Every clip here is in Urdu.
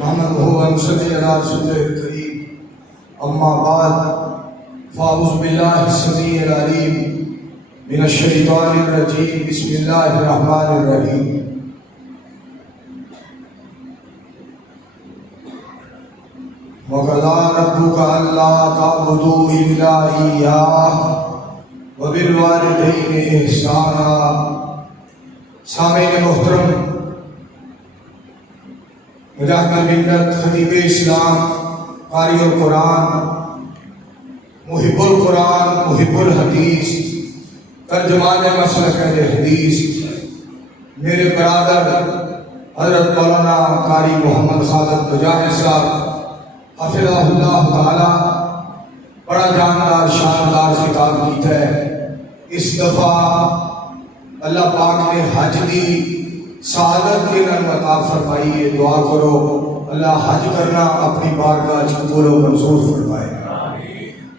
نحمده ونصلي على رسوله الكريم اما بعد فاعوذ بالله السميع العليم من الشيطان الرجيم بسم الله الرحمن الرحيم وقضى ربك الا تعبدوا الا اياه وبالوالدين احسانا۔ سامعین محترم، مجاہد ملت، خطیب اسلام، قاری القرآن، محب القرآن، محب الحدیث، ترجمان مسلک اہل حدیث، میرے برادر حضرت مولانا قاری محمد خالد مجاہد صاحب حفظہ اللہ تعالی بڑا جاندار شاندار خطاب کیتا ہے۔ اس دفعہ اللہ پاک نے حج دی سعادت کے نام عطا فرمائی ہے۔ دعا کرو اللہ حج کرنا اپنی بارگاہ وچ قبول و منظور فرمائے۔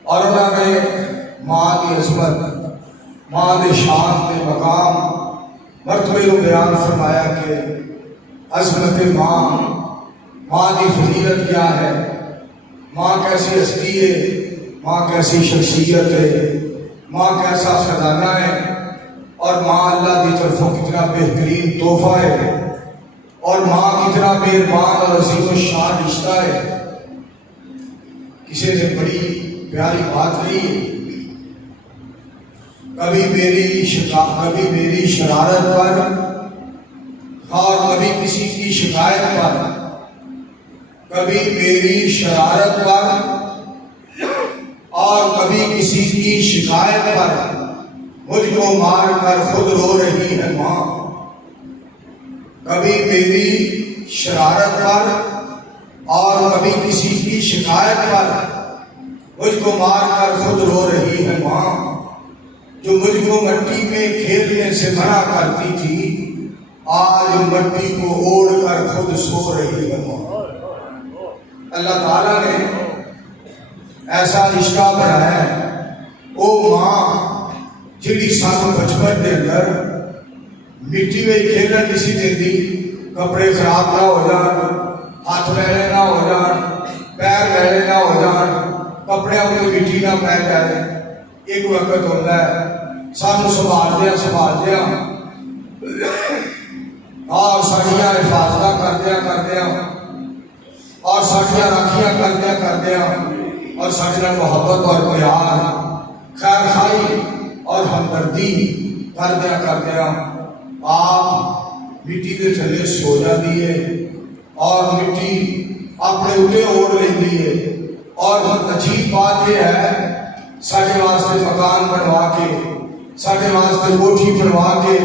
اور انہوں نے ماں کی عظمت، ماں کے شان کے مقام مرتبے کو بیان فرمایا کہ عظمت ماں کی فضیلت کیا ہے، ماں کیسی ہستی ہے، ماں کیسی شخصیت ہے، ماں کیسا خزانہ ہے، اور ماں اللہ کی طرفوں کتنا بہترین تحفہ ہے، اور ماں کتنا مہربان اور عظیم الشان رشتہ ہے۔ کسی نے بڑی پیاری بات کہی، کبھی میری شرارت پر اور کبھی کسی کی شکایت پر، کبھی میری شرارت پر اور کبھی کسی کی شکایت پر مجھ کو مار کر خود رو رہی ہے ماں۔ کبھی میری شرارت پر اور کبھی کسی کی شکایت پر مجھ کو مار کر خود رو رہی ہے ماں، جو مجھ کو مٹی میں کھیلنے سے منع کرتی تھی آج مٹی کو اوڑھ کر خود سو رہی ہے ماں۔ اللہ تعالیٰ نے ایسا رشتہ بنایا ہے۔ او ماں جڑی سانو بچپن کے اندر مٹی میں کھیلنا نہیں سی دیتی، کپڑے خراب نہ ہو جان، ہاتھ میلے نہ ہو جان، پیر میلے نہ ہو جان، کپڑے میں مٹی نہ پی جائے۔ ایک وقت ہوتا ہے سانو سنبھالدیا اور ساڑیاں حفاظت کردیا اور ساڑیاں راکھیاں کردیا اور ساڑی محبت اور پیار، خیر خائی اور ہمدردی کردیا آپ مٹی کے تھلے سو جاتی ہے اور مٹی اپنے اتنے اوڑھ لینی ہے۔ اور عجیب بات یہ ہے، ساڑے واسطے مکان بنوا کے، ساڑے واسطے کوٹھی بنوا کے،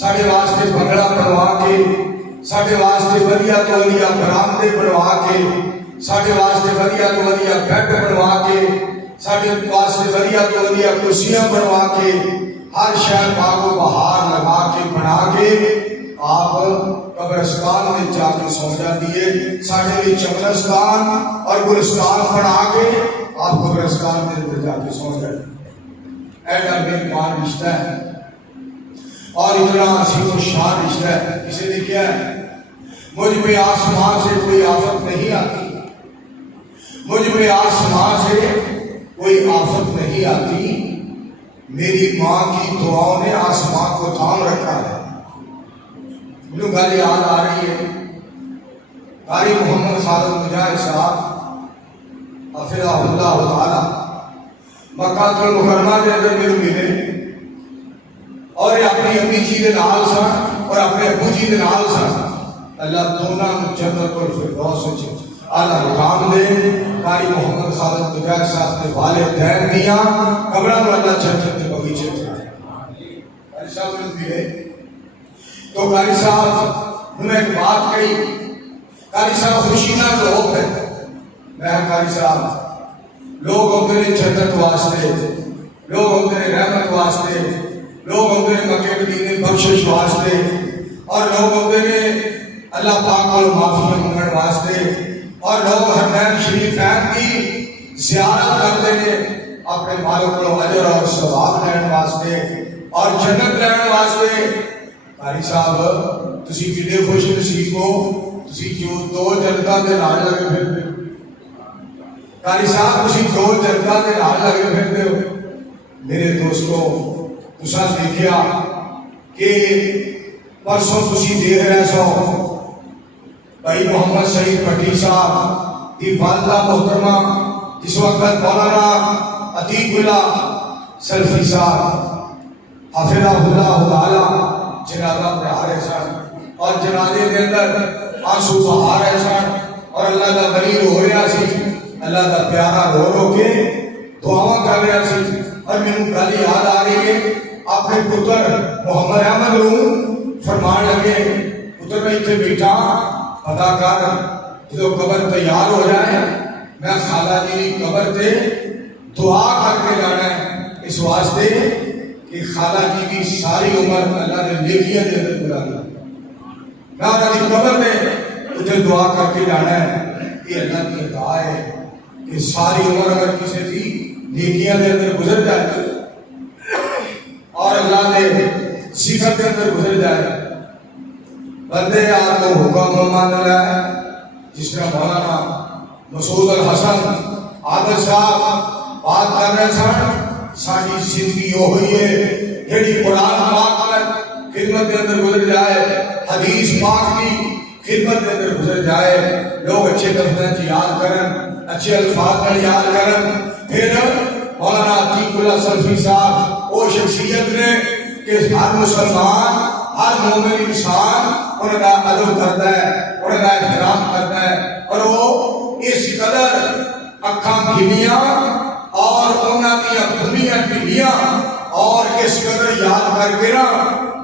ساڑے واسطے بنگلہ بنوا کے، ساڑے واسطے ودیا تو ودیا برآمدے بنوا کے، ساڑے واسطے ودیا تو ودیا بیڈ بنوا کے، ساڑے واسطے ودیا تو ودیا کرسیاں بنوا کے، ہر شہر باغ و بہار لگا کے بنا کے آپ قبرستان میں جا کے سو جاتی ہے۔ ساڑے لیے قبرستان اور گلستان بنا کے آپ قبرستان میں جا کے سو جاتی ہے۔ ایڈا مہربان رشتہ ہے اور اتنا عظیم الشان رشتہ ہے۔ کسی نے کیا ہے، مجھ پہ آسمان سے کوئی آفت نہیں آتی، مجھ پہ آسمان سے کوئی آفت نہیں آتی، میری ماں کی دعاؤں نے آسمان کو تھام رکھا ہے۔ مجھے گل یاد آ رہی ہے، قاری محمد خالد مجاہد صاحب حفظہ اللہ تعالی مکہ المکرمہ کے اندر میرے ملے اور اپنی امی جی کے نال سن اور اپنے ابو جی کے نال سن۔ اللہ دونوں جنت الفردوس وچ اعلیٰ مقام دے۔ قاری محمد خالد مجاہد صاحب کے والدین دیاں قبراں نوں اللہ جنت کے باغیچے بنائے۔ قاری صاحب نے ملے تو قاری صاحب نے ایک بات کہی، قاری صاحب خوشی نہ لوگ ہے، میں قاری صاحب لوگ ہوتے ہیں جنت واسطے، لوگ ہوتے ہیں رحمت واسطے، لوگ ہوتے ہیں مکے مدینے بخشش واسطے، اور لوگ ہوتے ہیں اللہ پاک کو معافی منگن واسطے، اور لوگ حرمین شریفین کی زیارت کرتے ہیں اپنے مالک کو اجر اور ثواب لینے واسطے اور جنت لینے واسطے۔ قاری صاحب تسی کتنے خوش نصیب ہو، تسی جو دو جنتا دے نال لگے پھرتے ہو، قاری صاحب تسی دو جنتا دے نال لگے پھرتے ہو۔ میرے دوستو تساں دیکھیا کہ پرسوں تسی دیکھ رہے سو بھائی محمد سعید بٹی صاحب کی والدہ محترمہ اس وقت مولانا عتیق اللہ سلفی صاحب حافظہ اللہ تعالی جنازہ پڑھا رہے سن اور جنازے کے اندر آنسو بہا رہے سن اور اللہ کا ولی رو رہا سی، اللہ کا پیارا رو رو کے دعاواں کر رہا سی۔ اور مینوں گل یاد آ رہی ہے اپنے پتر محمد احمد نوں فرمان لگے پتر میں اتنے بیٹھا پتا کر جدو قبر تیار ہو جائے میں خالہ جی کی قبر تے دعا کر کے جانا ہے، اس واسطے کہ خالہ جی کی ساری عمر اللہ نے نیکیاں دے اندر گزاری، میں انہاں دی قبر میں اتنے دعا کر کے جانا ہے۔ یہ اللہ کی عطا ہے کہ ساری عمر اگر کسی دی نیکیاں دے اندر گزر جائے اور اللہ نے ذکر کے اندر گزر جائے، بندے آپ کو حکم مان لے، جس طرح مولانا مسعود الحسن عادل صاحب بات کر رہے سن، ساری زندگی وہ ہوئی ہے جیڑی قرآن پاک میں خدمت کے اندر گزر جائے، حدیث پاک کی خدمت کے اندر گزر جائے، لوگ اچھے لفظ یاد کرن، اچھے الفاظ میں یاد کرن۔ پھر مولانا عتیق اللہ سلفی صاحب وہ شخصیت نے کہ ہر مسلمان ہر مومن انسان انہوں کا ادب کرتا ہے، انہوں کا احترام کرتا ہے، اور وہ اس قدر اکھاں گھنیاں اور انہوں کی دنیا ٹھنڈیاں اور اس قدر یاد کر کے نا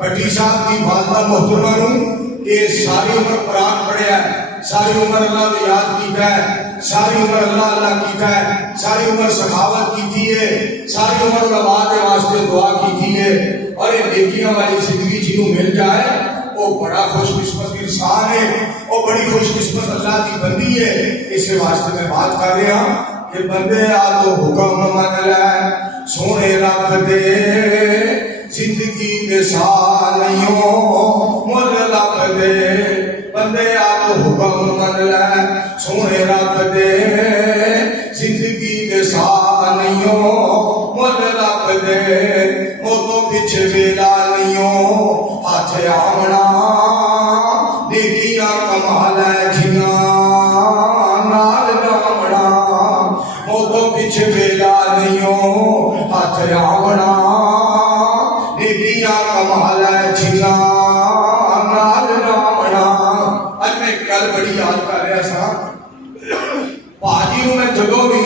بٹی صاحب کی والدہ محترمہ نوں کہ ساری عمر قرآن پڑھیا ہے، ساری عمر اللہ نے یاد کیتا ہے، ساری عمر اللہ اللہ کیتا ہے، ساری عمر سخاوت کی تھی ہے، ساری عمر علماء کے واسطے دعا کی تھی ہے، اور یہ نیکیاں والی زندگی جنہوں مل جائے وہ بڑا خوش قسمت انسان ہے، وہ بڑی خوش قسمت اللہ کی بندی ہے۔ اس کے واسطے میں بات کر رہا ہوں کہ بندے آ تو حکم من لے سونے رب دے زندگی دے سالیوں مل لب دے، بندے آ تو حکم من لے سونے رب دے زندگی دے سالیوں مل لب دے، موتوں پیچھے ویلا نہیں ہاتھ آمنا نیکیاں کما لے جھیاں نال جامنا، موتوں پیچھے ویلا نہیں ہاتھ آمنا نیکیاں کما لے جھیاں نال جامنا۔ اج میں گل بڑی یاد کر رہا سا، بھاجی نوں میں جدوں بھی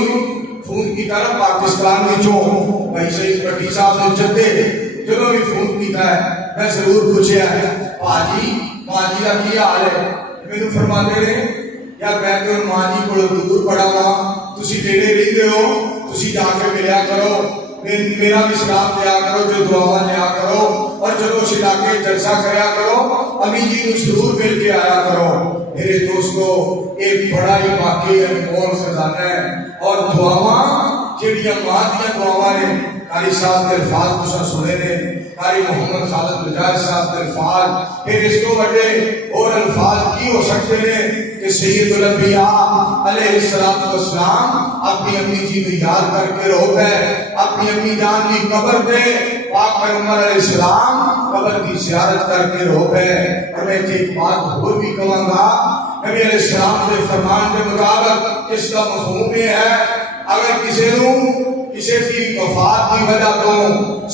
فون کیتا نا پاکستان وچوں بھائی سعید بٹی صاحب نے جدے جدوں بھی فون کیتا ہے میں ضرور پوچھیا ہے بھاجی ماں جی کا کی حال ہے، مینوں فرماندے نے یار میں تو ماں جی کول دور پڑا وا، تسی نیڑے رہندے ہو، تسی جا کے ملیا کرو، میرا بھی سلام دیا کرو، جو دعاواں لیا کرو، اور جدوں اس علاقے جلسہ کریا کرو امی جی نوں ضرور مل کے آیا کرو۔ میرے دوستو ایک بڑا ہی واقعی انمول خزانہ ہے، اور دعاواں جڑیاں ماں دیاں دعاواں نے، قاری صاحب کے الفاظ تساں سنے نے، قاری محمد خالد بجاج صاحب کے الفاظ، پھر اس کو بڑے اور الفاظ کی ہو سکتے ہیں کہ سید الانبیاء علیہ الصلوۃ والسلام اپنی امی جی کو یاد کر کے رو گئے، اپنی امی جان کی قبر پہ پاک پیغمبر علیہ السلام قبر کی زیارت کر کے رو گئے۔ اور میں ایک بات اور بھی کہوں گا، نبی علیہ السلام کے فرمان کے مطابق اس کا مفہوم یہ ہے اگر کسی کی وفات کی وجہ تو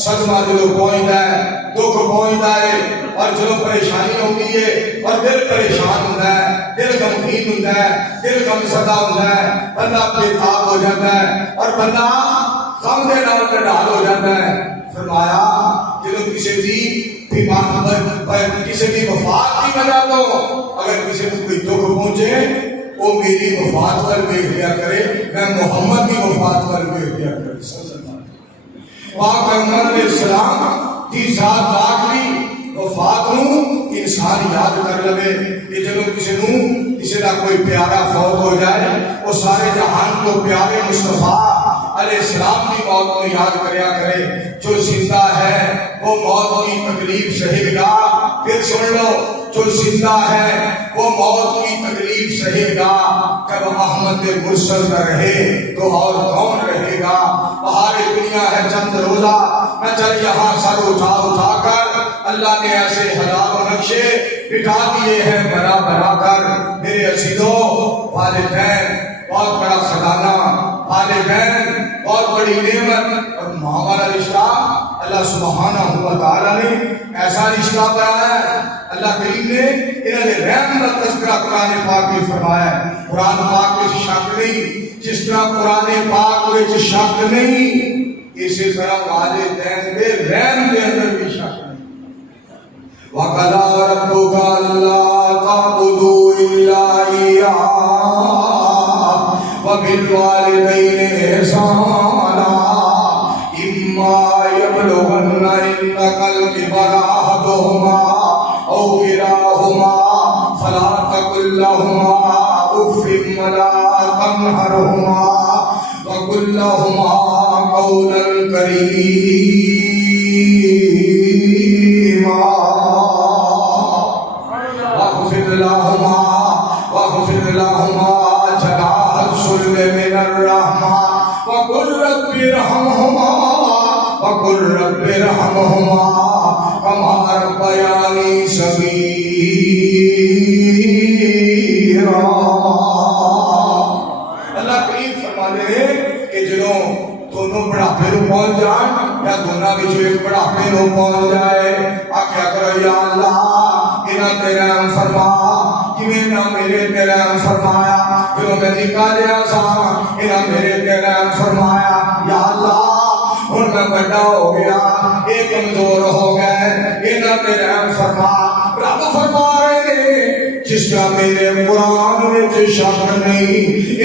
صدمہ جدو پہنچتا ہے، دکھ پہنچتا ہے، اور جدو پریشانی ہوتی ہے اور دل پریشان ہوتا ہے، دل غمگین ہوتا ہے، دل غمزدہ ہوتا ہے، بندہ بے تاب ہو جاتا ہے اور بندہ غم دے نال ڈال ہو جاتا ہے۔ فرمایا جدو کسی کی وفات کی وجہ تو اگر کسی کو کوئی دکھ پہنچے وہ میری وفات پر دیکھ لیا کرے، میں محمد کی وفات پر دیکھ لیا کرے صلی اللہ علیہ وسلم۔ پاک پیغمبر علیہ السلام کی ذات داخلی وفات ہوں انسان یاد کر لے کہ جب کسی کا کوئی پیارا فوت ہو جائے وہ سارے جہان کو پیارے مصطفیٰ علیہ السلام کی موت کو یاد کریا کرے۔ جو زندہ ہے وہ موت کی تکلیف سہے گا۔ پھر سن لو جو زندہ ہے وہ موت کی تکلیف سہے گا، جب احمد مرسل نہ رہے تو اور کون رہے گا؟ بہار دنیا ہے چند روزہ، میں چل یہاں سر اٹھا اٹھا کر اللہ نے ایسے ہزاروں نقشے بٹھا دیے ہیں بنا بنا کر۔ میرے عزیزو، والدین بہت بڑا خزانہ، والدین بہت بڑی نعمت، اور ماں والا رشتہ اللہ سبحانہ و تعالیٰ نے ایسا رشتہ بنایا ہے۔ اللہ کریم نے انہوں نے رحم کا تذکرہ قرآن پاک میں فرمایا ہے۔ قرآن پاک میں شک نہیں، جس طرح قرآن پاک میں شک نہیں، اسی طرح والدین دے رحم کے اندر بھی شک نہیں۔ وَقَضَىٰ رَبُّكَ أَلَّا تَعْبُدُوا إِلَّا إِيَّاهُ وَبِالْوَالِدَيْنِ إِحْسَانًا إِمَّا يَبْلُغَنَّ عِندَكَ الْكِبَرَ أَحَدُهُمَا أَوْ كِلَاهُمَا فَلَا تَقُل لَّهُمَا أُفٍّ وَلَا تَنْهَرْهُمَا وَقُل لَّهُمَا قَوْلًا كَرِيمًا واخفض لهما جناح الذل من الرحمة وقل رب ارحمهما كما ربياني صغيرا۔ اللہ کریم فرماتے ہیں کہ جنہوں دونوں بڑھاپے نو پہنچ جائیں یا دونوں میں جو ایک بڑھاپے نو پہنچ جائے، آخیا کرو یا اللہ انہاں تے رحم فرما، جویں نہ میرے تے رحم فرمایا، جدوں میں نکالیا سا انہاں میرے تے رحم فرمایا۔ یا اللہ ہن میں بڑا ہو گیا، یہ کمزور ہو گئے، انہاں تے رحم فرما۔ رب فرما رہے ہیں جس طرح میرے قرآن وچ شک نہیں،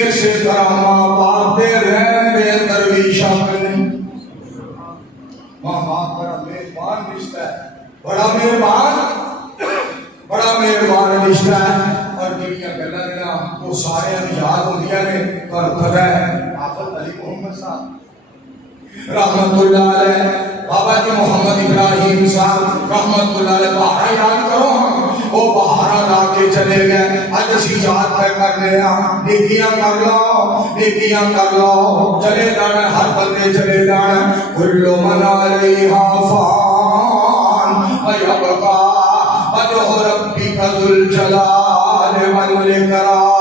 اسی طرح ماں باپ دے رحم دے اندر بھی شک نہیں۔ ماں باپ بڑا مہربان رشتہ ہے، بڑا مہربان رشتہ ہے، اور جڑیاں گلاں نے وہ سارے یاد ہوندیاں نے، تانوں پتہ ہے حافظ علی محمد صاحب رحمت اللہ علیہ، بابا جی محمد ابراہیم صاحب رحمت اللہ علیہ، بہارا یاد کرو، وہ بہارا لا کے چلے گئے، اج اسی یاد پہ کر رہے ہیں، نیکیاں کر لو، چلے جانا، ہر بندے چلے جانا، کل من علیہا فان ویبقا وجہ ربک ذو الجلال والاکرام۔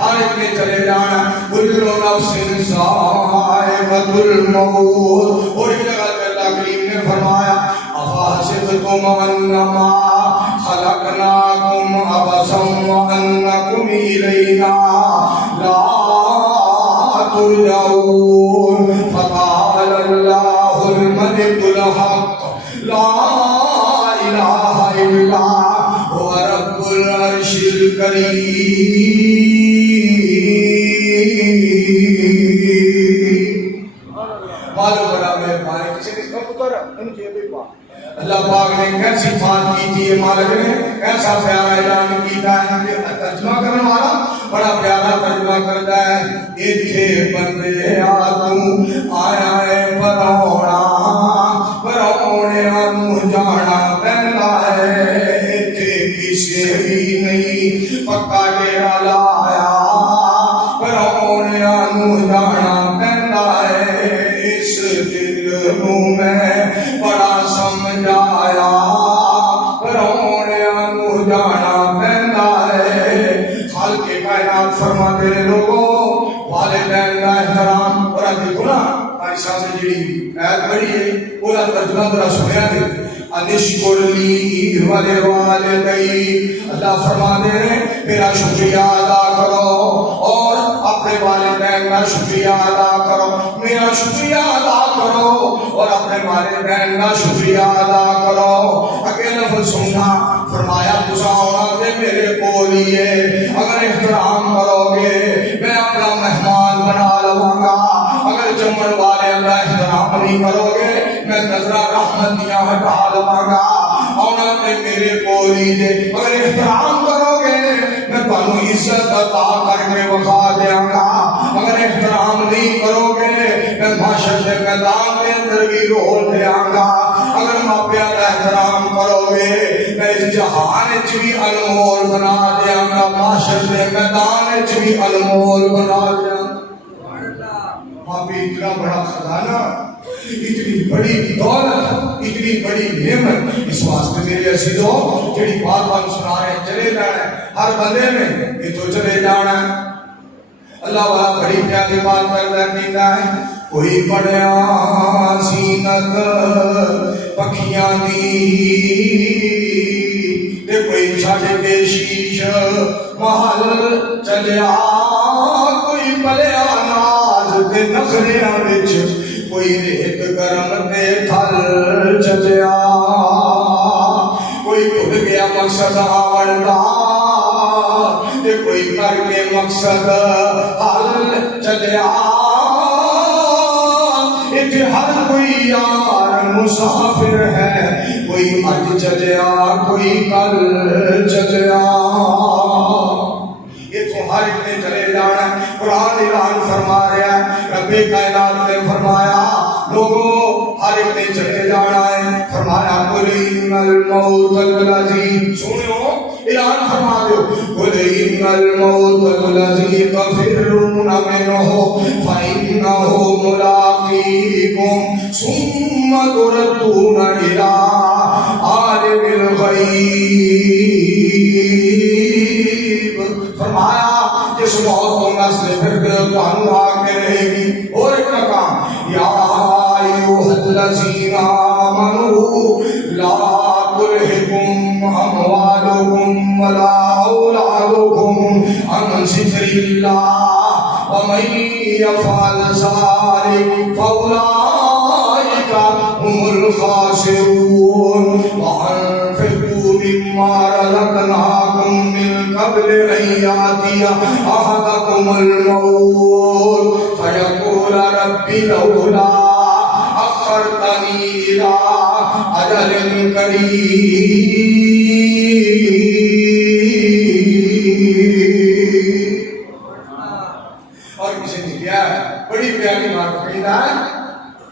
ہر ایک نے چلے جانا، کل نفس ذائقۃ الموت۔ اور ایک جگہ پہ اللہ کریم نے فرمایا افحسبتم انما خلقناکم عبثا وانکم الینا لا ترجعون، فتعالى اللہ الملک الحق لا الہ الا هو رب العرش الکریم۔ معلوم بڑا مہربان ہے، کسی نے اس کا پتر ان کے بھی پاک اللہ پاک نے کیسی بات کی تھی، مالک نے ایسا پیارا اعلان کیتا ہے کہ ترجمہ کرنے والا بڑا پیارا ترجمہ کرتا ہے، ایتھے بندے تو آیا ہے پرونے نوں جانا پیندا ہے، ایتھے کسے بھی نہیں پکا ڈیرا لایا، پرونے نوں جانا پیندا ہے، اس دل نوں میں بڑا سمجھایا، پرونے نوں جانا پیندا ہے۔ خالق کائنات فرماتے ہیں لوگوں والدین کا احترام، اور دیکھو نا ہماری سامنے جی آیت پڑھی ہے وہ ترجمہ ذرا سنیا تھے، انشکر لی ولوالدی، اللہ فرماتے ہیں میرا شکریہ ادا کرو اور اپنے والدین کا شکریہ ادا کرو، میرا شکریہ ادا کرو اور اپنے والدین کا شکریہ ادا کرو۔ اگے لفظ سننا فرمایا تسا ہونا تے میرے کول ہی ہے، اگر احترام کرو گے میں اپنا مہمان بنا لواں گا، اگر جمن والے اللہ احترام نہیں کرو گے میں نظرہ رحمت دیاں ہٹا لواں گا، ہونا تے میرے کول ہی ہے، اگر احترام کرو گے میں تانوں عزت عطا کر کے وفا دیاں گا، اگر احترام نہیں کرو گے میں معاشر کے میدان کے اندر بھی رول دیاں گا۔ ماپیا کا احترام کرو گے میں اس جہان وچ بھی انمول بنا دیاں گا، معاشر کے میدان وچ بھی انمول بنا دیاں گا۔ ماپی اتنا بڑا خزانہ، اتنی بڑی دولت، اتنی بڑی نعمت، اس واسطے میرے عزیزو جڑی بات بات سنا رہے ہیں چلے جانا ہے ہر بندے میں یہ تو چلے جانا ہے۔ اللہ والا بڑی پیاری بات کرتا کہتا ہے کوئی بڑیا زینت پکھیاں دی تے کوئی چھڑ کے شیش محل چلیا، کوئی بلیا ناز تے نخریاں وچ، کوئی ریت گرم تے تھل چلیا، کوئی بھول گیا مقصد آون دا تے کوئی کر کے مقصد حل چلیا، اتھے ہر کوئی یار مسافر ہے، کوئی اج چلیا کوئی کل چلیا، یہ تو ہر ایک نے چلے جانا ہے۔ قرآن اعلان فرما رہا ہے، رب کائنات نے فرمایا لوگوں ہر ایک نے چلے جانا ہے، فرمایا قل ان الموت الذی، سنو اعلان فرما دو قل ان الموت الذی تفرون منہ فإنہ ملاقیکم ثم تردون الی عالم الغیب، فرمایا جس موت کو نسل پھر تو آ کے رہے گی۔ اور ایک مقام یا ایھا الذین آمنوا لا تلھکم اموالکم ولا اولادکم عن ذکر اللہ ومن یفعل ذلک فاولئک هم الخاسرون وانفقوا مما رزقناکم من قبل ان یأتی احدکم الموت فیقول رب لولا اخرتنی الی اجل قریب۔ اور کسی نے کیا ہے بڑی پیاری بات کہتا ہے،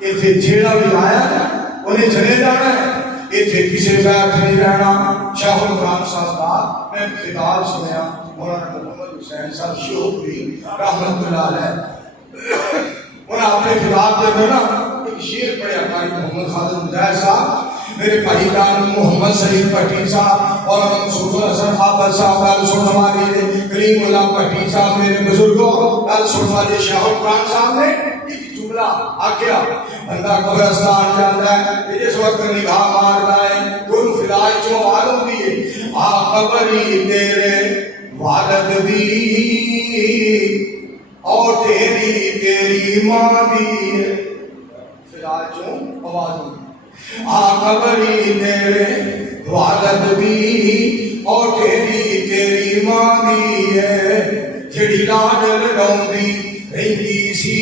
ایتھے جیڑا بھی آیا انہیں چلے جانا ہے، ایتھے کسی بیٹھ نہیں رہنا۔ شاہ القرآن صاحب کا میں خطاب سنیا، مولانا محمد حسین صاحب شیوپوری رحمت اللہ علیہ، انہوں اپنے خطاب کے اندر نا ایک شعر پڑھا، قاری محمد خالد مجاہد صاحب، میرے بھائی جان محمد سلیم پٹھی صاحب اور منصور الحسن حافظ صاحب گل سننے والے کلیم اللہ پٹھی صاحب، میرے بزرگوں گل سننے والے شاہ القرآن صاحب نے ایک جملہ آکھیا، بندہ قبرستان جاتا ہے جس وقت نگاہ مارتا ہے گل فضائے جو معلوم دی آ قبری تیرے والد دی اور تیری ماں دی، فضائے جو آواز دی آ قبری تیرے والد دی اور تیری ماں دی ہے، جڑی لاڈ لڈاؤندی رہندی سی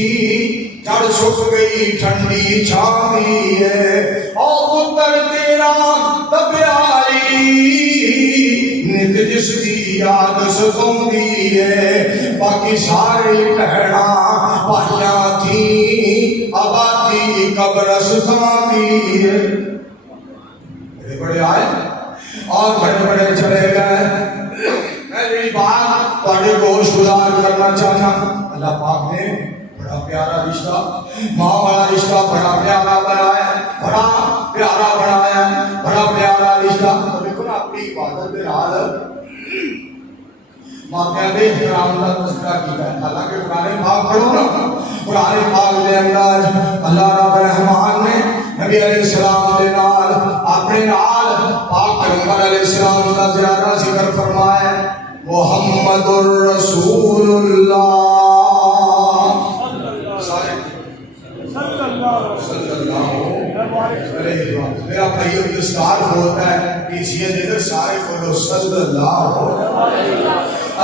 جڑ سک گئی ٹھنڈی چھاوی ہے، او پتر تیرا تبیائی نت جس دی یاد ستوندی ہے، باقی سارے بہنا بھائیاں تھی آبادی قبرستان دی ہے۔ بڑے بڑے آئے اور بڑے بڑے چلے گئے۔ میں یہ بات تھوڑے کو گزار کرنا چاہتا، اللہ پاک نے بڑا پیارا رشتہ، ماں والا رشتہ بڑا پیارا بنایا، بڑا پیارا بنایا، بڑا پیارا رشتہ۔ تو دیکھو نا اپنی عبادت کے نال ماپیاں دے احترام کا تذکرہ کیتا ہے، حالانکہ قرآن پاک پڑھو نا، قرآن پاک دے اندر اللہ رب الرحمن نے نبی علیہ السلام دے نال اپنے نال پاک پیغمبر علیہ السلام کا زیادہ ذکر فرمایا، محمد الرسول اللہ صلی اللہ علیہ وسلم۔ میرا بھائی دستار بولتا ہے پیچھے دیکھ سارے بولو صلی اللہ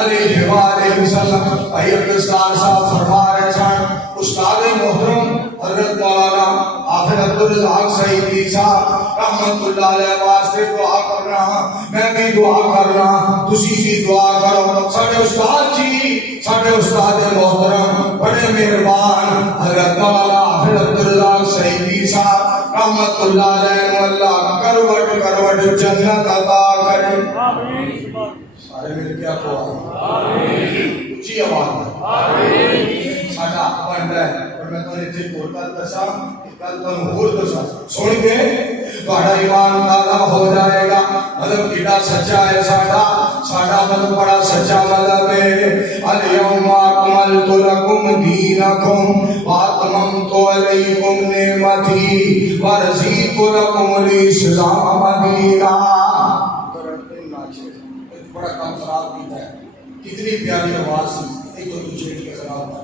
علیہ وسلم۔ بھائی دستار صاحب فرما رہے سن استاد محترم حضرت مولانا حافظ عبدالرزاق سعیدی صاحب رحمت اللہ علیہ واسطے دعا کر رہا، میں بھی دعا کر رہا، تسی بھی دعا کرو۔ ساڈے استاد جی، ساڈے استاد محترم بڑے مہربان حضرت مولانا حافظ عبدالرزاق سعیدی صاحب رحمت اللہ علیہ، اللہ کروٹ کروٹ جنت عطا کرے۔ سارے مل کے آپ آمین، اچھی آواز میں ساڈا بنتا ہے۔ اور میں تو اتنے بولتا دسا کل تو ہور دسا سن کے تہاڈا ایمان تازہ ہو جائے گا۔ مطلب کیڑا سچا ہے ساڈا، ساڈا مطلب بڑا سچا مطلب ہے۔ الیوم اکملت لکم دینکم واتممت علیکم نعمتی ورضیت لکم الاسلام دینا۔ بڑا کام خراب کیتا ہے، کتنی پیاری آواز ایک تو دوسرے کے خراب ہے۔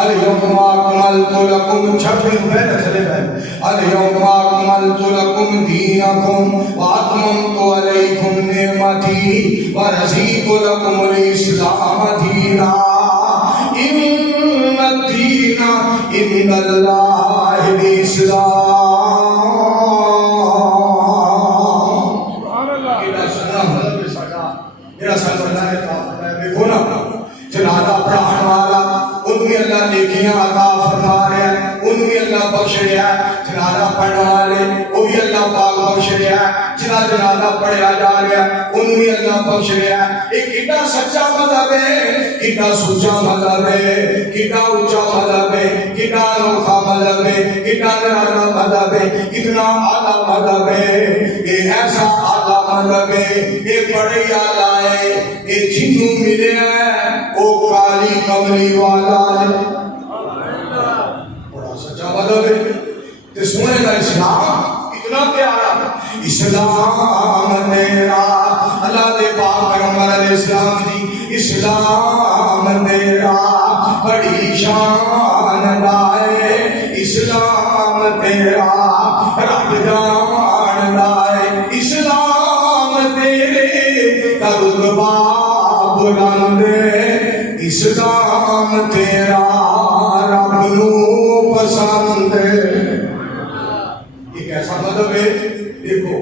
الیوم اکملت لکم چھپن میں چلے گئے، الیوم اکملت لکم دینکم واتممت علیکم نعمتی ورضیت لکم الاسلام دینا۔ ان الدین عند اللہ الاسلام۔ میرا سر اللہ نے کہا ہے دیکھو نا جنازہ پڑھان والا ان بھی اللہ نیکیاں عطا فرما رہا ہے، ان بھی اللہ بخش رہا ہے۔ جنازہ پڑھنے والے وہ بھی اللہ پاک بخش رہا ہے، جنہ جنازہ پڑھیا جا رہا ہے ان بھی اللہ بخش رہا ہے۔ ایک کتنا سچا مذہب ہے، کتنا سچا مذہب ہے، کتنا اونچا مذہب ہے، کتنا انوکھا مذہب ہے، کتنا نرالا مذہب ہے، کتنا اعلیٰ مذہب ہے۔ یہ ایسا اعلیٰ مذہب ہے، یہ بڑے اعلیٰ ہے، یہ جنوں ملے ہیں وہ کالی کملی والا ہے۔ بڑا سچا مذہب ہے۔ تو سونے کا اسلام اتنا پیارا، اسلام تیرا اللہ دے پاک پیغمبر علیہ السلام دی اسلام تیرا بڑی شان لائے، اسلام تیرا رب جان لائے، اسلام تیرے کا رتبہ بلند، اسلام تیرا رب نو پسند۔ یہ کیسا مذہب ہے؟ دیکھو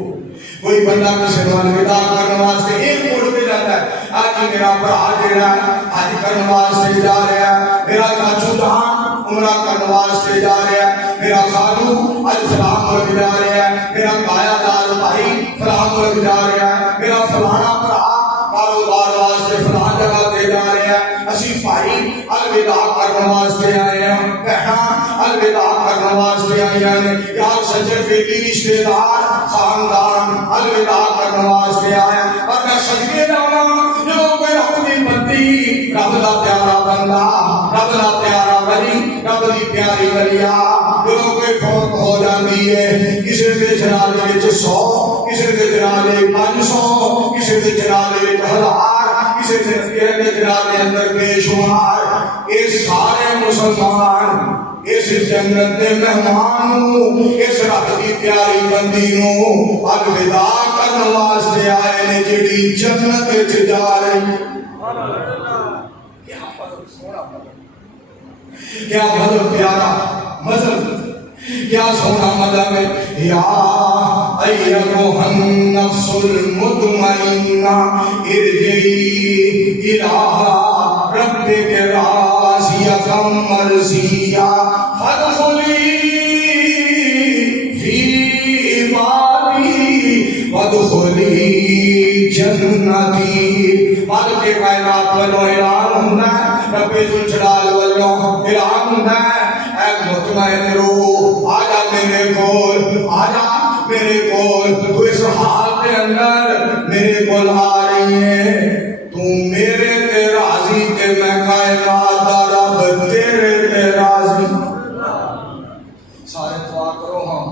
کوئی بندہ کسی کو الوداع کرنے واسطے ایک موڑ پہ جاتا ہے، آج میرا برا جڑا ہے آج کرنے واسطے جا رہا ہے، میرا چاچو جہاں عمرہ کرنے واسطے جا رہا ہے، میرا خالو آج فلاں ملک جا رہا ہے، میرا تایا دار بھائی فلاں ملک جا رہا ہے، میرا فلانا برا کاروبار واسطے فلاں جگہ تے جا رہا ہے۔ اسی بھائی الوداع کرنے واسطے آئے ہیں، بہناں الوداع کرنے واسطے آئے ہیں، یار سجر بیٹی رشتے دار خاندان الوداع کرنے واسطے آئے ہیں۔ اور میں صدقے جاواں جو کوئی رب دی بندی، رب دا پیارا بندہ، رب دا پیارا ولی، رب دی پیاری ولیا جو کوئی فوت ہو جاتی ہے، کسی دے جنازے وچ 100، کسی دے جنازے 500، کسی دے جنازے 1000، کسی دے جنازے اندر بے شمار، یہ سارے مسلمان اس جنت دے مہمان، اس رب دی پیاری بندی نو الوداع کرنے واسطے آئے نے جڑی جنت وچ جا رہی۔ کیا مذہب پیارا مذہب، کیا سونا مذہب ہے۔ یا ایتھا النفس المطمئنہ ارجعی الی ربک راضیۃ مرضیہ فادخلی فی عبادی وادخلی جنتی۔ مالک کائنات والوں اعلان ہونا ہے، رب ذوالجلال والوں اعلان ہونا ہے، اے مطمئن روح آجا میرے کول، آجا میرے کول، تو اس حال کے اندر میرے کول آ رہی ہے، تو میرے تے راضی تے میں کائنات دا رب تیرے تے راضی۔ سارے دعا کرو ہم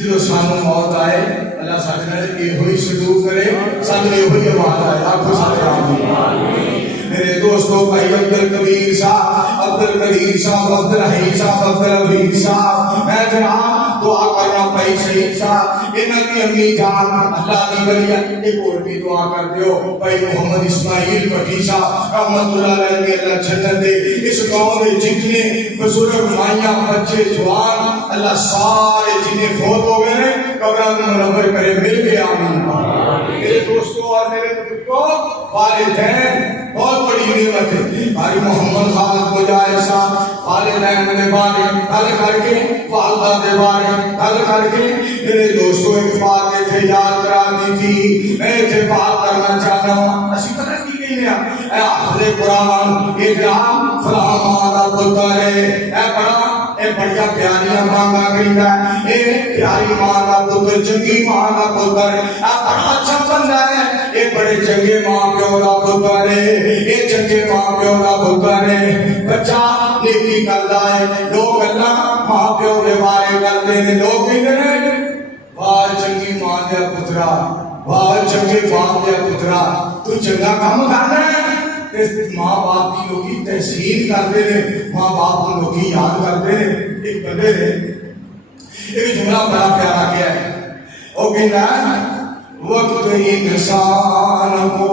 جو سانو موت آئے اللہ ساتھ نے یہ ہوئی سلوک کرے، ساتھ نے ہوئی آواز آئے، آپ کو ساتھ آمین۔ میرے دوستوں بھائی عبدالقدیر صاحب، عبدالقدیر صاحب، عبدالحی صاحب، عبدالحفیظ صاحب، میں جناب دعا کرنا پئی سید صاحب انہاں دی امی جان اللہ دی ولی ایک اور بھی دعا کر دیو بھائی محمد اسماعیل بٹی صاحب رحمت اللہ علیہ اللہ جنت دے اس قوم دے جتنے بزرگ مائیاں بچے جوان اللہ سارے جنہیں فوت ہو گئے قبران منور کرے مل کے آمین میرے دوستوں اور میرے بزرگوں والدین بہت بڑی نعمت ہے بھائی محمد خالد مجاہد صاحب والدین دے بارے گل کر کے والدہ دے بارے گل کر کے میرے دوستوں ایک بات تھے یاد کرانی تھی میں تھے بات کرنا چاہتا ہوں اسی پتہ کی کہنے اے حافظ قرآن اے جام فلاں مالا پتر اے بڑا اے بڑیا پیاریاں مانگا کریندا اے پیاری ماں دا پتر چنگی ماں دا پتر اے بڑا اچھا بندہ ہے اے بڑے چنگے ماں پیو دا پتر ہے اے چنگے ماں پیو دا پتر ہے بچہ نیکی کردا ہے لوگ اللہ ماں پیو دے بارے کردے نے لوگ کہندے نے واہ چنگی ماں دے پترا واہ چنگے باپ دے پترا تو چنگا کام کرنا ہے ماں باپ کی لوگی تحسین کرتے ہیں ماں باپ کو لوگی یاد کرتے ہیں ایک بندے نے ایک جملہ بڑا پیارا کیا ہے وہ کہتا ہے وقت انسان کو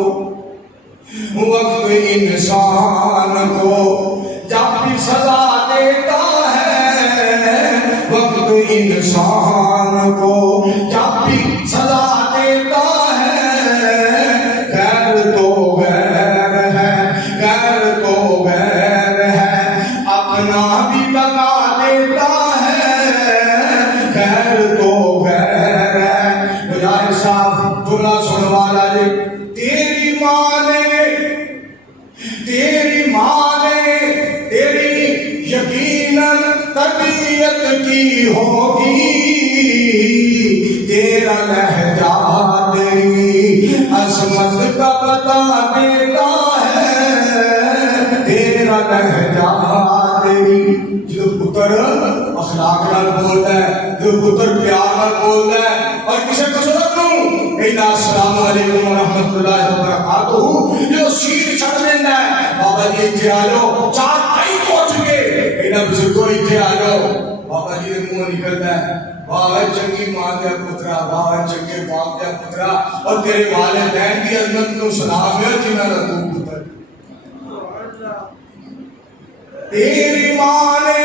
جب بھی سزا دیتا ہے وقت انسان کو جب بھی سزا دیتا ہے غیر تو غیر ہے غیر تو غیر ہے اپنا بھی لگا دیتا ہے غیر تو غیر ہے مجاہد صاحب جملہ سننے والا جی تیری ماں نے تیری یقیناً تربیت کی ہوگی تیرا لہجہ تیری عظمت کا بتا دیتا ہے تیرا لہجہ تیری جو پتر اخلاق نال بولتا ہے جو پتر پیار نال بولتا ہے اور کسی کو سنت دوں السلام علیکم ورحمۃ اللہ وبرکاتہ جو سیٹ چھڑ دینا ہے بابا جی اتنے آ جاؤ چار پائی پہنچ گئے بزرگوں اتنے آ جاؤ بابا جی نے منہ نکلتا ہے واہ چنگی ماں دیا پترا واہ چنگے باپ دیا پترا اور تیرے والدین کی عظمت کو سلام ہے جنہاں دا تو پتر تیری ماں نے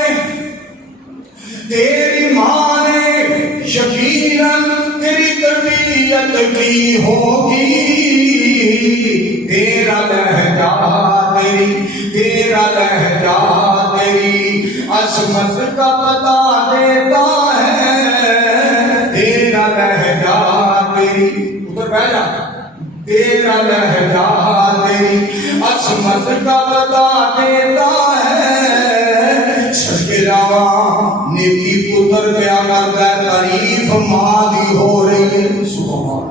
یقیناً تیری تربیت کی ہوگی تیرا لہجہ تیری عظمت کا پتا دیتا ہے تیرا لہجہ تیری ادھر بیٹھ جا تیرا لہجہ تیری عظمت کا پتا دیتا ہے سچے جاواں نیکی پتر پیا کرتا ہے تعریف ماں دی ہو رہی ہے سبحان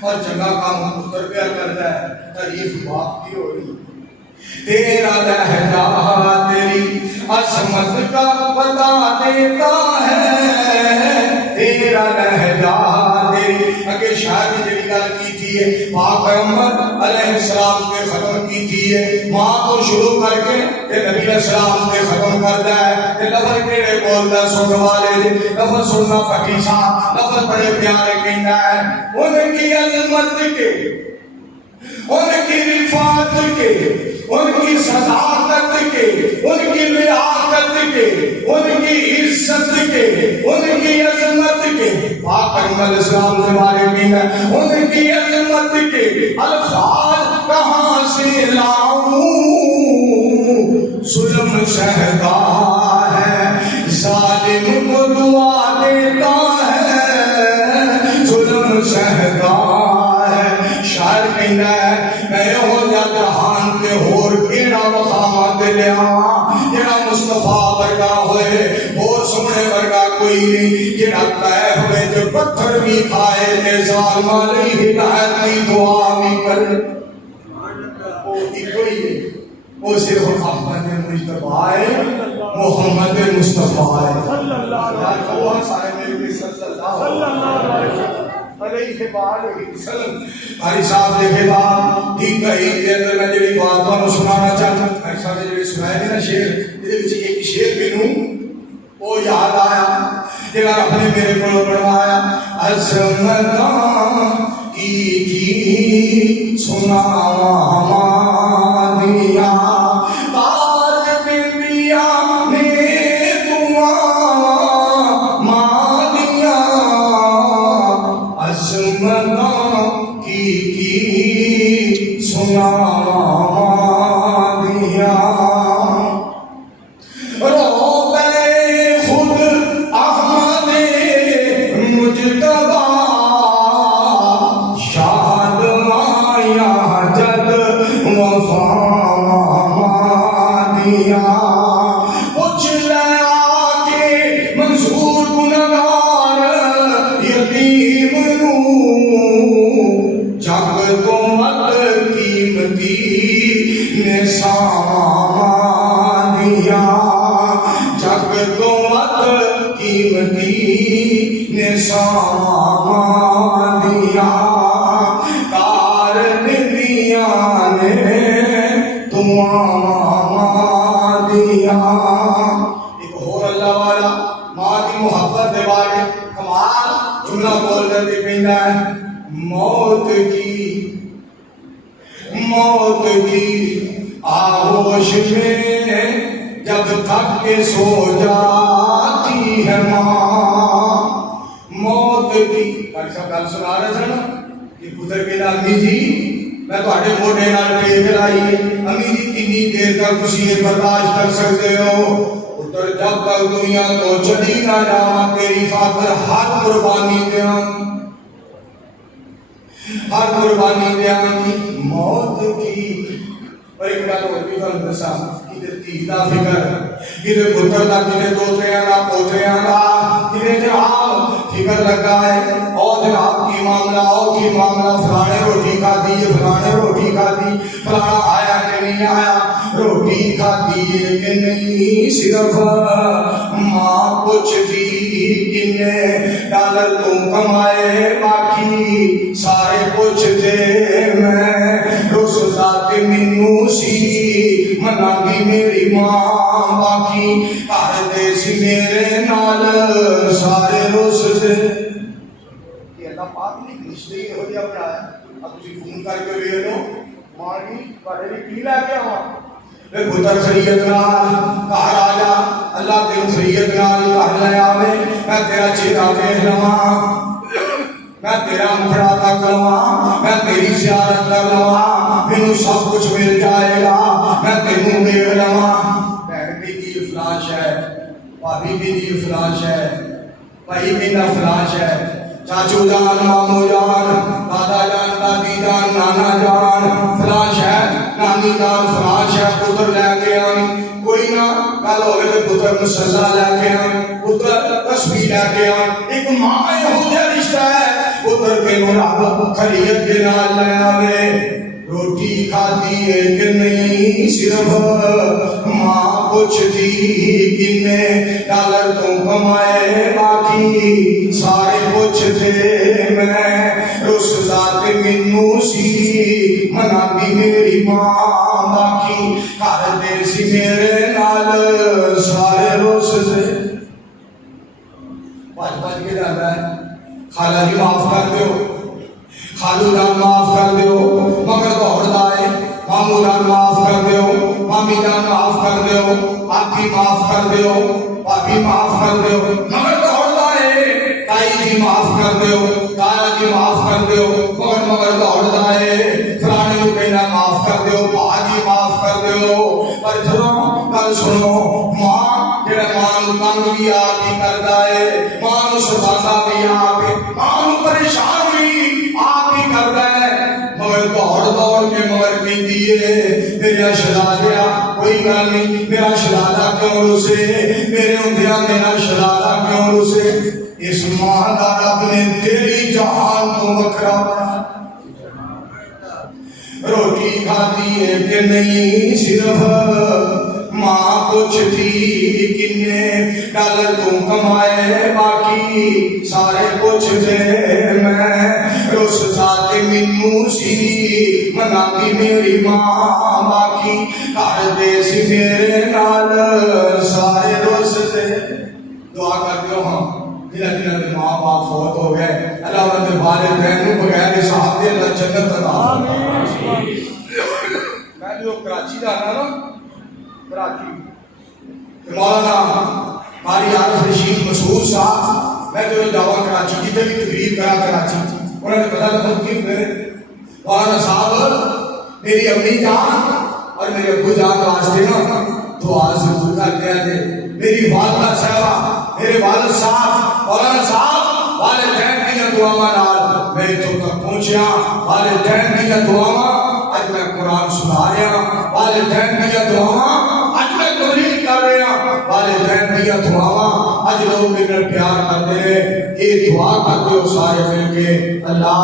اور چنگا کام پتر پیا کرتا ہے تعریف باپ کی ہو رہی ہے تیرا لہجہ تیری عظمت کا پتا دیتا ہے تیرا لہجہ تیری اگر شاعر نے جڑی گل کی تھی ہے پاک پیغمبر علیہ السلام کے ختم کی تھی ہے ماں کو شروع کر کے نبی علیہ السلام کے ختم کرتا ہے لفظ کیڑے بولتا سننے والے لفظ سننا پٹی صاحب لفظ بڑے پیارے کہنا ہے ان کی عظمت کے ان کی رفعت کے ان کی صداقت کے ان کی لیاقت کے ان کی عزت کے ان کی عظمت کے پاک پیغمبر اسلام کے بارے میں ان کی عظمت کے الفاظ کہاں سے لاؤں ظلم سہتا ہے ظالم کو دعا دیتا ہے ظلم سہتا ہے شاعر کہنا ہے میں ہو جا جہان کے ہور کیڑا وخامت لیا جڑا مصطفیٰ ورگا ہوئے اور سمنے ورگا کوئی نہیں جڑا طے ہوئے جو پتھر بھی کھائے تے ظالماں لئی ہدایت کی دعا بھی کرے وہ کوئی نہیں وہ صرف محمد مصطفیٰ ہے محمد مصطفیٰ ہے صلی اللہ علیہ وسلم علیہ وسلم بھائی صاحب دیکھے بات ٹھیک ہے کے اندر میں جڑی بات تو سنانا چاہتا ہوں بھائی صاحب نے جڑے سنائے تھے نا شعر یہ ایک شعر مینوں وہ یاد آیا جڑا رب نے میرے کو بنوایا عظمتاں کی سناواں مادیاں تاج بندیا نے دعا مادیاں عظمتاں کی سناواں مادیاں موت کی آغوش میں جب تھک کے سو جاتی ہے ماں موت کی بھائی صاحب گل سنا رہے تھے نا کہ پتر کے امی جی میں تھوڑے موڈے نال ٹیک لائی امی جی کنی دیر تک تسی یہ برداشت کر سکتے ہو پتر جب تک دنیا تو چلی نہ جاواں تیری خاطر ہر قربانی دیاں ہر قربانی دیاں موت کی اور ایک گل اور بھی تھانوں دساں کدھر دھی دا فکر کدھر پتر دا کدھر دوتریاں دا پوتریاں دا کدھر جناب فکر لگا ہے اور جناب کی معاملہ فلانے روٹی کھادی فلانے روٹی کھادی فلانا آیا کہ نہیں آیا روٹی کھادی کہ نہیں صرف ماں پوچھتی کنے ڈالر تو کمائے باقی سارے پوچھتے میں رسدا تے مینوں سی مناگی میری ماں باقی کر دے سی میرے نال سارے رسدے یہ اللہ پاک نے رشتے ہو جا بنایا اب تسی فون کر کے ویکھ لو ماں جی تواڈے لئی کی لے کے آواں اے پتر خیریت نال گھر آ جا اللہ تینوں خیریت نال گھر لے آوے میں تیرا چہرہ ویکھ لواں میں تیرا مکھڑا تک لواں میں تیری زیارت کر لواں مینوں سب کچھ مل جائے گا میں تینوں ویکھ لواں بہن کہندی فلاں شے بھابی کہندی فلاں شے بھائی کہندا فلاں شے چاچو جان مامو جان دادا جان دادی جان نانا جان فلاں شے نانی جان فلاں شے پتر لے کے آئی کوئی نہ کل ہوے تے پتر مسلح لے کے آئی پتر تسبیح لے کے آئی ایک ماں یہو جہا رشتہ ہے پتر کے رب خیریت کے نال لے آوے روٹی کھادی ہے کہ نہیں صرف ماں پوچھتی کنے ڈالر تو کمائے باقی سارے پوچھتے میں رسدا تے مینوں سی مناگی میری ماں باقی کر دے سی میرے نال سارے رسدے بچ کے جاتا ہے خالہ جی معاف کر دیو خالو جان معاف کر دیو مگر دوڑدا ہے مامو جان معاف کر دیو مامی جان معاف کر دیو آپی معاف کر دیو بھابی معاف کر دیو مگر دوڑدا ہے تائی جی معاف کر دیو دادا جی معاف کر دیو مگر دوڑدا ہے فلانے نوں کہنا معاف کر دیو بھاجی معاف کر دیو پر جدوں گل سنو ماں جڑا ماں نوں تنگ بھی آپ ہی کردا ہے ماں نوں ستاتا بھی آپ ماں نوں پریشان بھی آپ ہی کردا ہے مگر دوڑ کے مگر کہندی ہے میرا شہزادہ کوئی گل نہیں میرا شہزادہ کیوں روسے میرے ہوندیاں میرا شہزادہ کیوں روسے اس ماں دا رب نے تیری جہان تو وکھرا بنا روٹی کھادی ہے کہ نہیں صرف ماں پوچھتی کنے ڈالر تو کمائے باقی سارے پوچھتے میں رسدا تے مینوں سی مناگی میری ماں باقی کر دے سی میرے نال سارے رسدے دعا کر دیو ہاں جنہاں دے ماں باپ فوت ہو گئے اللہ انہاں دے والدین نوں بغیر حساب دے اللہ جنت عطا فرمائے میں جو کراچی دا نا کراچی مولانا قاری عارف رشید مسعود صاحب میں جو دعویٰ کراچی جتنے بھی تقریر کرا کراچی انہوں نے پتا لگا کہ میرے مولانا صاحب میری امی جان اور میرے ابو جان واسطے نا دعا ضرور کر دیا دے میری والدہ صاحبہ میرے والد صاحب مولانا صاحب والدین کی دعا نال میں تو تک پہنچیا والدین کی دعا اج میں قرآن سنا رہا والدین کی دعا اج میں تبلیغ کر رہا والدین کی دعا اج لوگ میرے پیار کرتے ہیں یہ دعا کرتے ہو سارے مل کے اللہ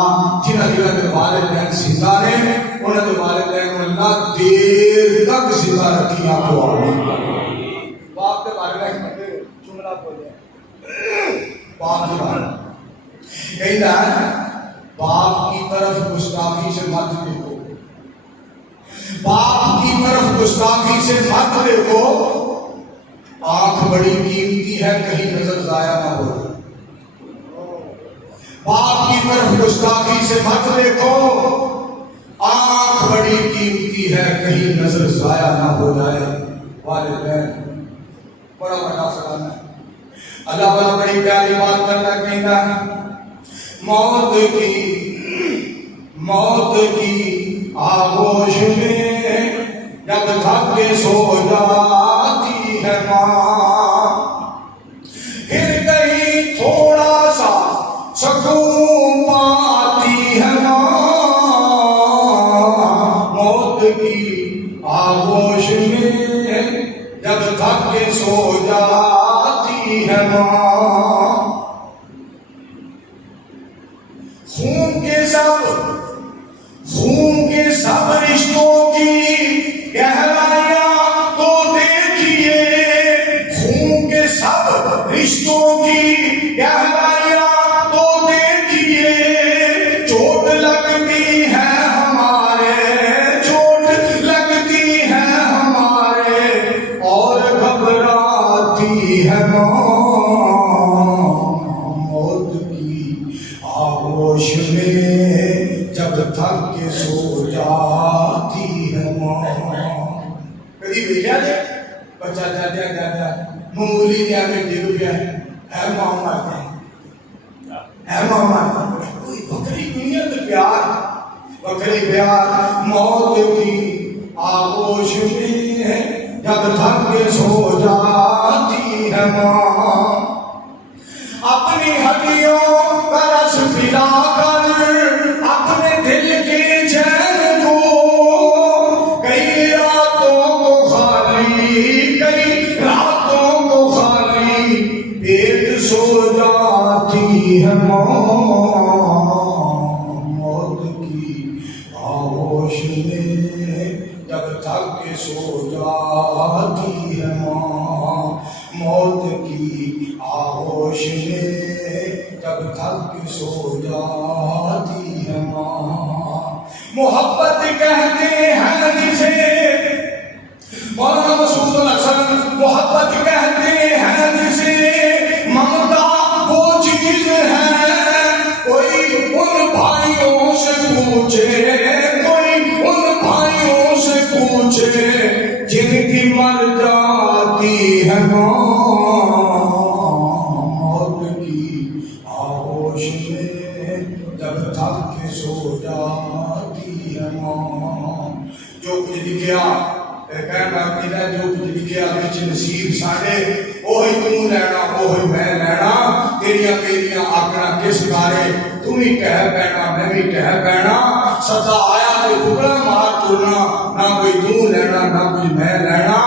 جنہاں دے والدین زندہ نے انہاں دے والدین کو اللہ دیر تک زندہ رکھی آپ کو باپ کے بارے میں جملہ بولے باپ کے بارے میں کہتا ہے باپ کی طرف گستاخی سے مت دیکھو باپ کی طرف گستاخی سے مت دیکھو آنکھ بڑی قیمتی ہے کہیں نظر ضائع نہ ہو باپ کی طرف گستاخی سے مت دیکھو آنکھ بڑی قیمتی ہے کہیں نظر ضائع نہ ہو جائے والدین بڑا بڑا سلام ہے اللہ بڑا بڑی پیاری بات کرنا کہنا ہے موت کی آغوش میں جب تھک کے سو جاتی ہے ماں پھر کہیں تھوڑا سا سکون پاتی ہے ماں موت کی آغوش میں جب تھک کے سو جاتی ہے ماں خون کے سب رشتوں کی گہرائیاں تو دیکھیے خون کے سب رشتوں کی گہرائیاں تو دیکھیے چوٹ لگتی ہے ہمارے چوٹ لگتی ہے ہمارے اور گھبراتی ہے موت کی آغوش میں جب تھک کے سو جاتی ہے ماں کبھی بھیجا دے بچہ جاتا معمولی دیا میں ڈگ گیا ہے ماں مارتا ہے ماں مارتا کوئی بکری دنیا تو پیار بکری پیار موت کی آغوش میں جب تھک کے سو جاتی ہے ماں اپنی ہڈیوں کا رس پلا کر اپنے دل کے چین کو کئی راتوں کو خالی پیٹ سو جاتی ہے موت کی آغوش میں جب تھک کے سو جاتی ہے موت کی آغوش میں جب تھک کے سو جاتی ہے محبت کہتے ہیں جسے مولانا مسعود الحسن محبت کہتے ہیں جسے ممتا وہ چیز ہے کوئی ان بھائیوں سے پوچھے جن کی مر جاتی ہے موت کی آغوش میں جب تھک کے سو جاتی ہے جو کچھ لکھیا کہنا کہنا جو کچھ لکھیا بچ نصیب ساڈے وہی تو لینا وہی میں لینا تیریاں میریاں آکڑا کس بارے تم ہی کہہ پینا میں بھی کہہ پینا سدا آیا تو ٹکڑا مار ترنا نہ کوئی تو لینا نہ کوئی میں لینا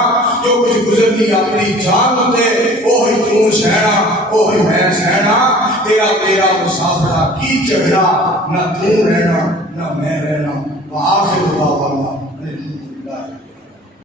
جو کچھ گزرنی اپنی جان تے وہی تو سہنا وہی میں سہنا تیرا مسافرہ کی جھگڑا نہ تو رہنا نہ میں رہنا وآخر دعوانا